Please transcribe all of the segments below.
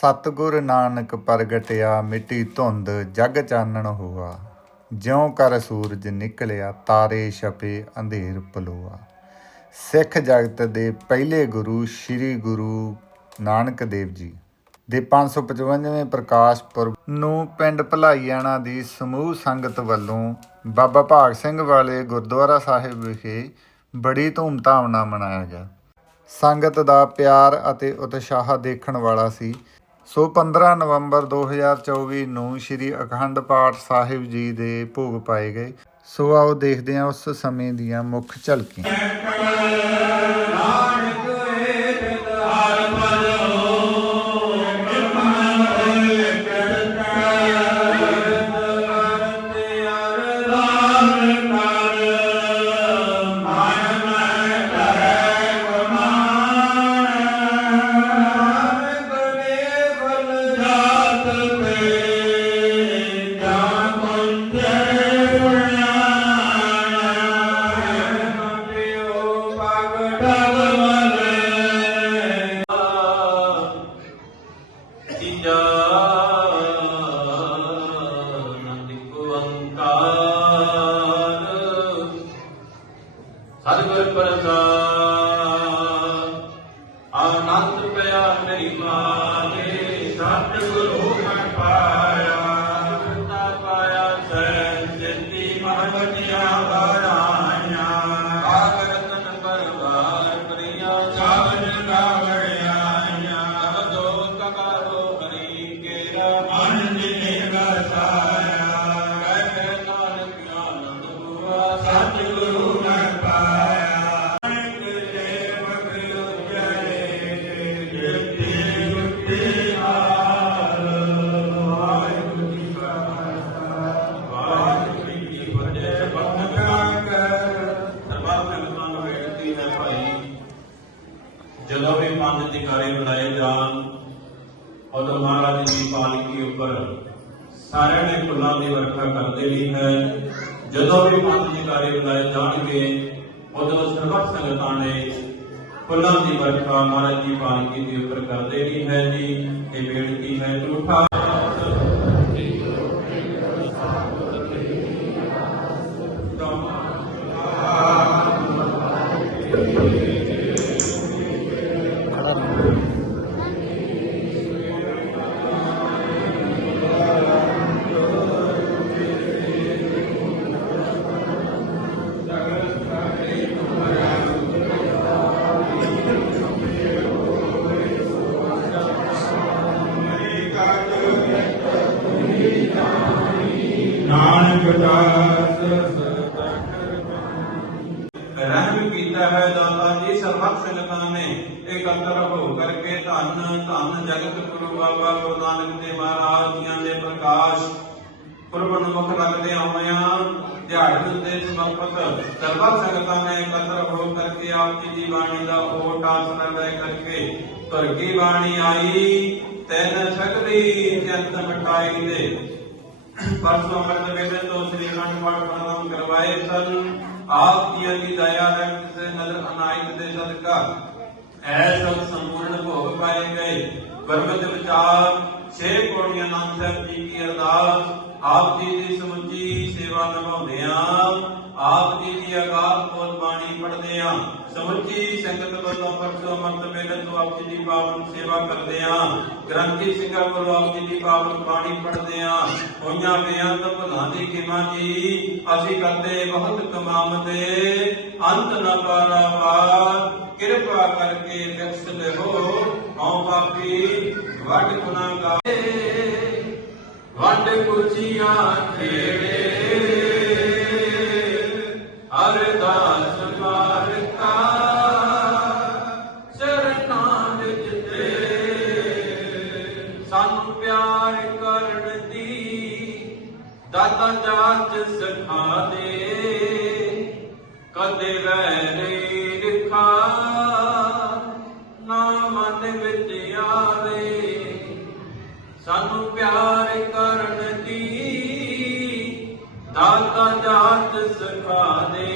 ਸਤਿਗੁਰ ਨਾਨਕ ਪ੍ਰਗਟਿਆ, ਮਿੱਟੀ ਧੁੰਦ ਜਗ ਚਾਨਣ ਹੋਆ। ਜਿਉ ਕਰ ਸੂਰਜ ਨਿਕਲਿਆ, ਤਾਰੇ ਛਪੇ, ਅੰਧੇਰ ਪਲੋਆ। ਸਿੱਖ ਜਗਤ ਦੇ ਪਹਿਲੇ ਗੁਰੂ ਸ੍ਰੀ ਗੁਰੂ ਨਾਨਕ ਦੇਵ ਜੀ ਦੇ 555ਵੇਂ ਪ੍ਰਕਾਸ਼ ਪੁਰਬ ਨੂੰ ਪਿੰਡ ਭਲਾਈਆਣਾ ਦੀ ਸਮੂਹ ਸੰਗਤ ਵੱਲੋਂ ਬਾਬਾ ਭਾਗ ਸਿੰਘ ਵਾਲੇ ਗੁਰਦੁਆਰਾ ਸਾਹਿਬ ਵਿਖੇ ਬੜੀ ਧੂਮਧਾਮ ਨਾਲ ਮਨਾਇਆ ਗਿਆ। ਸੰਗਤ ਦਾ ਪਿਆਰ ਅਤੇ ਉਤਸ਼ਾਹ ਦੇਖਣ ਵਾਲਾ ਸੀ। ਸੋ 15 ਨਵੰਬਰ 2024 ਨੂੰ ਸ੍ਰੀ ਅਖੰਡ ਪਾਠ ਸਾਹਿਬ ਜੀ ਦੇ ਭੋਗ ਪਾਏ ਗਏ। ਸੋ ਆਓ ਦੇਖਦੇ ਹਾਂ ਉਸ ਸਮੇਂ ਦੀਆਂ ਮੁੱਖ ਝਲਕੀਆਂ। ਪਿਆ ਮੇਰੀ ਮਾਨੇ ਸਤਿਗੁਰੂ ਮਨ ਪਾਇਆ ਤਾ ਪਾਇਆ ਸੈ ਬਾਰਾਇਆ ਪ੍ਰਿਆ ਗਾਵੜਿਆ ਦੋ ਤਕਾਰੋ ਹਰੀ ਕੇਰਾ ਮਨ ਜਿਨੇ ਵਸਾਇਆ ਕਹਿ ਕਹਿ ਨਾਨਕ ਆਨੰਦ ਹੁਆ ਸਤਿਗੁਰੂ ਉਦੋਂ ਮਹਾਰਾਜ ਦੀ ਪਾਲਕੀ ਉੱਪਰ ਸਾਰਿਆਂ ਨੇ ਫੁੱਲਾਂ ਦੀ ਵਰਖਾ ਕਰਦੇ ਲਈ ਹੈ। ਜਦੋਂ ਵੀ ਪੰਜ ਟਿਕਾਰੇ ਬੁਲਾਏ ਜਾਣਗੇ, ਉਦੋਂ ਸਰਬੱਤ ਸੰਗਤਾਂ ਨੇ ਫੁੱਲਾਂ ਦੀ ਵਰਖਾ, ਮਹਾਰਾਜ ਦੀ ਪਾਲਕੀ ਦੇ ਉੱਪਰ ਕਰਦੇ ਲਈ ਹੈ ਜੀ। ਇਹ ਬੇਨਤੀ ਹੈ ਝੂਠਾ। ਨਾਨਕ ਦਾਸ। ਰਹਿਮ ਕੀਤਾ ਹੈ ਦਾਤਾ ਜੀ, ਸਰਬੱਤ ਸੰਗਤਾਂ ਨੇ ਇਕੱਤਰ ਹੋ ਕਰਕੇ ਧੰਨ ਧੰਨ ਜਗਤ ਗੁਰੂ ਬਾਬਾ ਗੁਰੂ ਨਾਨਕ ਦੇਵ ਮਹਾਰਾਜ ਜੀਆਂ ਦੇ ਪ੍ਰਕਾਸ਼ ਪੁਰਬ ਨੂੰ ਮੁੱਖ ਰੱਖਦੇ ਹੋਇਆਂ ਦਿਹਾੜੇ ਦੇ ਸਮਰਪਿਤ ਸਰਬੱਤ ਸੰਗਤਾਂ ਨੇ ਇਕੱਤਰ ਹੋ ਕਰਕੇ ਆਪ ਜੀ ਦੀ ਬਾਣੀ ਦਾ ਓਟ ਆਸਰਾ ਲੈ ਕਰਕੇ ਤੁਰਕੀ ਬਾਣੀ ਆਈ। ਤੈਨ ਸਕਦੀ ਜੰਤ ਮਟਾਈ ਦੇ ਪਰਸੋਂ ਅੰਮ੍ਰਿਤ ਵੇਲੇ ਤੋਂ ਸ੍ਰੀ ਅਖੰਡ ਪਾਠ ਪ੍ਰਣਾਮ ਕਰਵਾਏ ਸਨ ਆਪ ਜੀ ਦੀ ਦਇਆ ਰਹਿਮਤ ਸੇ ਨਦਰ ਅਨਾਇਤ ਦੇ ਸਦਕਾ ਐਸਾ ਸੰਪੂਰਨ ਭੋਗ ਪਾਏ ਗਏ ਗੁਰਮਤਿ ਵਿਚਾਰ ਛੇ ਕੋੜੀਆਂ ਨਾਮ ਸਾਹਿਬ ਜੀ ਕੀ ਅਰਦਾਸ ਆਪ ਜੀ ਦੀ ਸਮੁੱਚੀ ਸੇਵਾ ਨਿਭਾਉਂਦਿਆਂ ਆਪ ਜੀ ਦੀ ਅਕਾਲ ਪੁਰਖ ਬਾਣੀ ਪੜ੍ਹਦਿਆਂ ਸਮੁੱਚੀ ਸੰਗਤ ਵੱਲੋਂ ਪਰਸੋਂ ਅੰਮ੍ਰਿਤ ਤੋਂ ਆਪ ਜੀ ਦੀ ਪਾਵਨ ਸੇਵਾ ਕਰਦਿਆਂ ਗ੍ਰੰਥੀ ਸਿੰਘਾਂ ਵੱਲੋਂ ਆਪ ਜੀ ਦੀ ਪਾਵਨ ਬਾਣੀ ਪੜ੍ਹਦਿਆਂ ਹੋਈਆਂ ਬੇਅੰਤ ਭੁੱਲਾਂ ਦੀ ਖਿਮਾ ਜੀ, ਅਸੀਂ ਕਰਦੇ ਬਹੁਤ ਕਮਾਮਦੇ ਅੰਤ ਨ ਪਾਰਾਵਾਰ ਕਿਰਪਾ ਕਰਕੇ ਬਖਸ਼ ਲਿਓ ਹਉ ਪਾਪੀ ਵੱਡ ਗੁਨਾਹਗਾਰ ਵੱਡ ਕੁਚੀਆਂ ਸਿਖਾ ਦੇ ਕਦੇ ਵੈਰੀ ਰਖਾ ਨਾ ਮਨ ਵਿੱਚ ਆਵੇ, ਸਾਨੂੰ ਪਿਆਰ ਕਰਨ ਦੀ। ਦਾਤਾ ਜਾਤ ਸਿਖਾ ਦੇ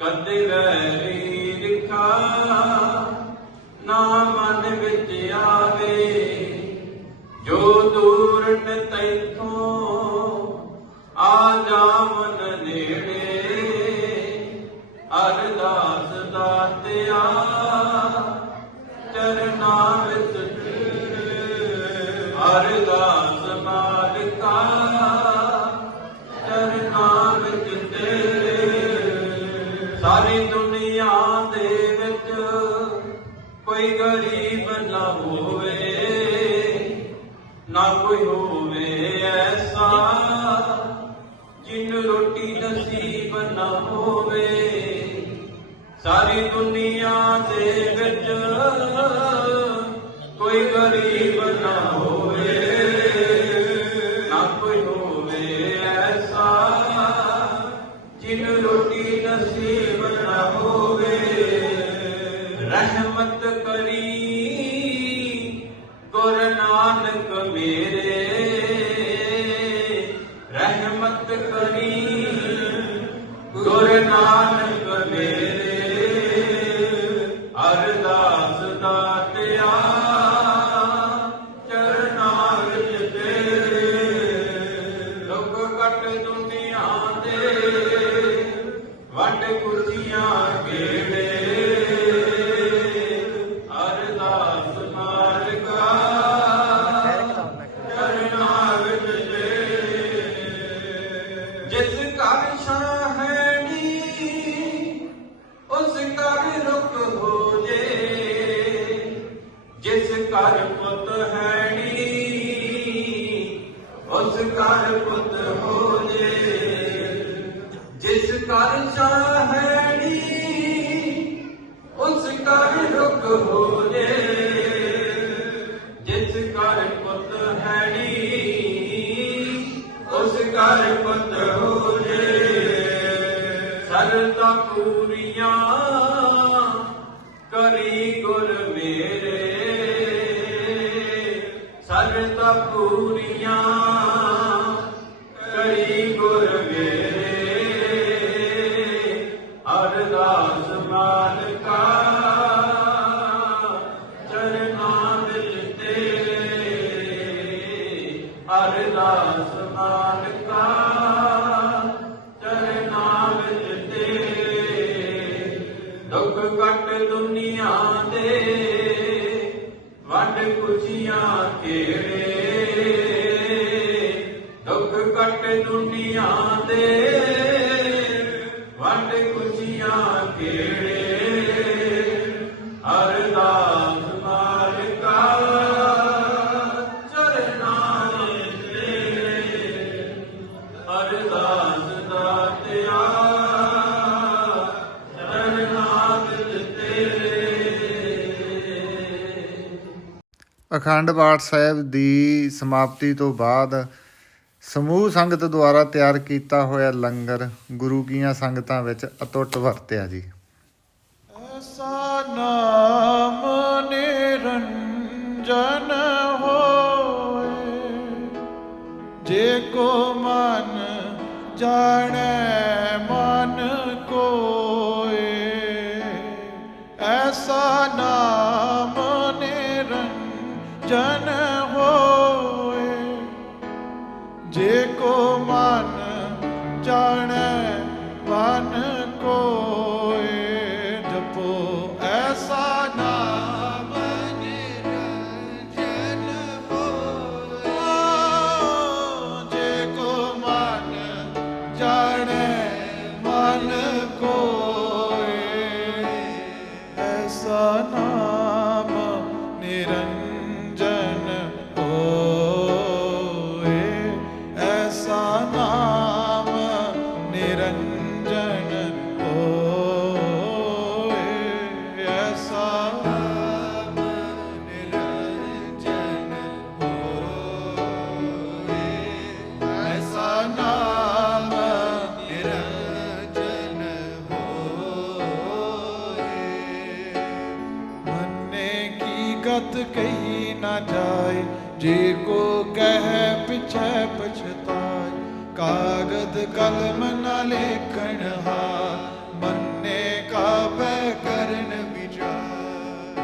ਕਦੇ ਵੈਰੀ ਲਿਖਾ। ਨਾ ਮਨ ਵਿੱਚ ਆਵੇ ਸਾਰੀ ਦੁਨੀਆ ਦੇ ਵਿੱਚ ਕੋਈ ਗਰੀਬ ਨਾ ਹੋਵੇ, ਨਾ ਕੋਈ ਹੋਵੇ ਐਸਾ ਜਿਨ ਰੋਟੀ ਨਸੀਬ ਨਾ ਹੋਵੇ। ਸਾਰੀ ਦੁਨੀਆ ਦੇ ਵਿੱਚ ਕੋਈ ਗਰੀਬ ਨਾ ਹੋਵੇ, ਨਾ ਕੋਈ ਹੋਵੇ ਐਸਾ ਜਿਨ ਰੋਟੀ ਨਸੀਬ ਰਹਿਮਤ ਅਖੰਡ ਪਾਠ ਸਾਹਿਬ ਦੀ ਸਮਾਪਤੀ ਤੋਂ ਬਾਅਦ ਸਮੂਹ ਸੰਗਤ ਦੁਆਰਾ ਤਿਆਰ ਕੀਤਾ ਹੋਇਆ ਲੰਗਰ ਗੁਰੂ ਕੀਆਂ ਸੰਗਤਾਂ ਵਿੱਚ ਅਤੁੱਟ ਵਰਤਿਆ ਜੀ। ਐਸਾ ਨਾਮ ਨਿਰੰਜਨ ਹੋਏ, ਜੇ ਕੋ ਮਨ ਜਾਣੈ ਮਨ ਕੋਏ। ਐਸਾ ਨਾਮ ਨਿਰੰਜਨ ਹੋਏ। ਜੇ ਕੋ ਮਨ ਜਾਣੈ ਮਨ ਕੀ ਕਹੀ ਨਾ ਜਾਏ, ਜੇ ਕੋ ਕਹਿ ਪਿਛੈ ਪਛਤਾਏ, ਕਾਗਦ ਕਲਮ ਨਾ ਲੇਖਣ ਹਾ ਮੰਨੇ ਕਾ ਕਰਨ ਵਿਚਾਰ।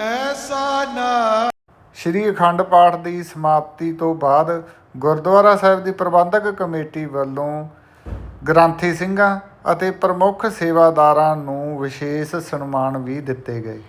ਐਸਾ ਨਾ ਸ਼੍ਰੀ ਅਖੰਡ ਪਾਠ ਦੀ ਸਮਾਪਤੀ ਤੋਂ ਬਾਅਦ ਗੁਰਦੁਆਰਾ ਸਾਹਿਬ ਦੀ ਪ੍ਰਬੰਧਕ ਕਮੇਟੀ ਵੱਲੋਂ ਗ੍ਰੰਥੀ ਸਿੰਘਾਂ ਅਤੇ ਪ੍ਰਮੁੱਖ ਸੇਵਾਦਾਰਾਂ ਨੂੰ ਵਿਸ਼ੇਸ਼ ਸਨਮਾਨ ਵੀ ਦਿੱਤੇ ਗਏ।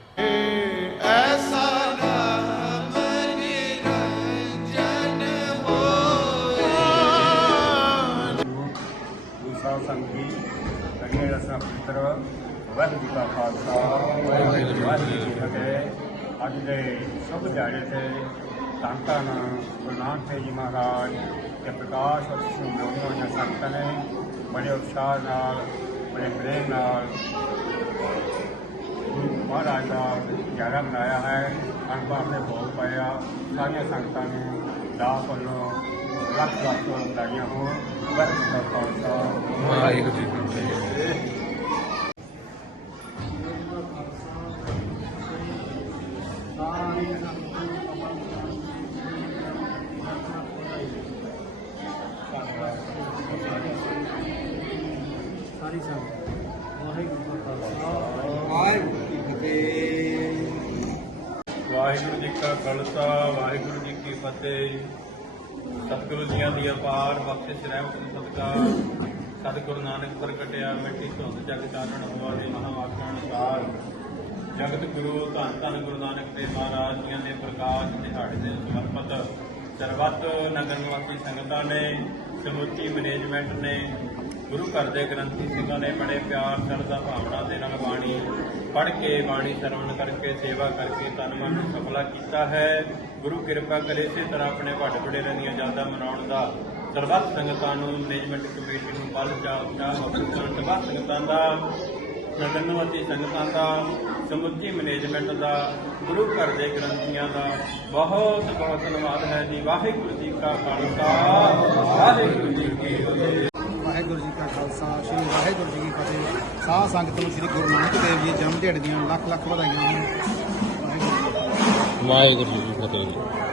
ਵਾਹਿਗੁਰੂ ਜੀ ਕਾ ਖਾਲਸਾ ਵਾਹਿਗੁਰੂ ਜੀ ਕੀ ਫਤਿਹ ਅੱਜ ਦੇ ਸ਼ੁਭ ਦਿਹਾੜੇ ਤੇ ਧੰਨ ਧੰਨ ਗੁਰੂ ਨਾਨਕ ਦੇਵ ਜੀ ਮਹਾਰਾਜ ਦੇ ਪ੍ਰਕਾਸ਼ ਉਤਸਵ ਨੂੰ ਮਨਾਉਣ ਵਾਲੀਆਂ ਸੰਗਤਾਂ ਨੇ ਬੜੇ ਉਤਸ਼ਾਹ ਨਾਲ ਬੜੇ ਪ੍ਰੇਮ ਨਾਲ ਗੁਰੂ ਮਹਾਰਾਜ ਦਾ ਦਿਹਾੜਾ ਮਨਾਇਆ ਹੈ ਅਨੁਭਵ ਨੇ ਭੋਗ ਪਾਇਆ ਸਾਰੀਆਂ ਸੰਗਤਾਂ ਨੂੰ ਦਾਸ ਵੱਲੋਂ ਲੱਖ ਲੱਖ ਵਧਾਈਆਂ ਹੋਣ ਵਾਹਿਗੁਰੂ ਜੀ ਖਾਲਸਾ ਵਾਹਿਗੁਰੂ ਜੀ ਕੀ ਫਤਿਹ। ਵਾਹਿਗੁਰੂ ਜੀ ਕਾ ਖਾਲਸਾ, ਵਾਹਿਗੁਰੂ ਜੀ ਕੀ ਫਤਿਹ। ਸਤਿਗੁਰੂ ਜੀਆਂ ਦੀ ਅਪਾਰ ਬਖਸ਼ਿਸ਼, ਰਹਿਮਤ ਸਦਕਾ ਸਤਿਗੁਰੂ ਨਾਨਕ ਪ੍ਰਗਟਿਆ, ਮਿੱਟੀ ਧੁੰਦ ਜਗ ਚਾਨਣ ਹੋਆ ਦੇ ਮਹਾਵਾਕਿਆ ਅਨੁਸਾਰ। ਜਗਤ ਗੁਰੂ, ਧੰਨ ਧੰਨ ਗੁਰੂ ਨਾਨਕ ਦੇਵ ਮਹਾਰਾਜ ਜੀਆਂ ਦੇ ਪ੍ਰਕਾਸ਼, ਦਿਹਾੜੇ ਦੇ ਸਮਰਪਿਤ ਸਰਬੱਤ ਨਗਰ ਨਿਵਾਸੀ ਸੰਗਤਾਂ ਨੇ, ਸਮੁੱਚੀ ਮੈਨੇਜਮੈਂਟ ਨੇ ਗੁਰੂ ਘਰ ਦੇ ਗ੍ਰੰਥੀ ਸਿੰਘਾਂ ਨੇ ਬੜੇ ਪਿਆਰ ਸ਼ਰਧਾ ਭਾਵਨਾ ਦੇ ਨਾਲ ਬਾਣੀ ਪੜ੍ਹ ਕੇ, ਬਾਣੀ ਸਰਵਣ ਕਰਕੇ, ਸੇਵਾ ਕਰਕੇ ਤਨ ਮਨ ਨੂੰ ਸਫਲਾ ਕੀਤਾ ਹੈ। ਗੁਰੂ ਕਿਰਪਾ ਕਰੇ ਇਸੇ ਤਰ੍ਹਾਂ ਆਪਣੇ ਵੱਡ ਵਡੇਰਿਆਂ ਦੀਆਂ ਯਾਦਾਂ ਮਨਾਉਣ ਦਾ। ਸਰਬੱਤ ਸੰਗਤਾਂ ਨੂੰ ਮੈਨੇਜਮੈਂਟ ਕਮੇਟੀ ਨੂੰ ਬਲ ਚਾਹ ਚਾਹ ਬਖਸ਼ਣ ਸਰਬੱਤ ਸੰਗਤਾਂ ਦਾ। ਨਗਰ ਸੰਗਤਾਂ ਦਾ, ਸਮੁੱਚੀ ਮੈਨੇਜਮੈਂਟ ਦਾ, ਗੁਰੂ ਘਰ ਦੇ ਗ੍ਰੰਥੀਆਂ ਦਾ ਬਹੁਤ ਬਹੁਤ ਧੰਨਵਾਦ ਹੈ ਜੀ। ਵਾਹਿਗੁਰੂ ਜੀ ਕਾ ਖਾਲਸਾ, ਵਾਹਿਗੁਰੂ ਜੀ ਕੀ ਫਤਿਹ। ਵਾਹਿਗੁਰੂ ਜੀ ਕਾ ਖਾਲਸਾ, ਸ੍ਰੀ ਵਾਹਿਗੁਰੂ ਜੀ ਕੀ ਫਤਿਹ। ਸਾਧ ਸੰਗਤ ਨੂੰ ਸ੍ਰੀ ਗੁਰੂ ਨਾਨਕ ਦੇਵ ਜੀ ਜਨਮ ਦਿਹਾੜੇ ਦੀਆਂ ਲੱਖ ਲੱਖ ਵਧਾਈਆਂ ਹੋਣ। ਵਾਹਿਗੁਰੂ ਜੀ ਕੀ ਫਤਿਹ।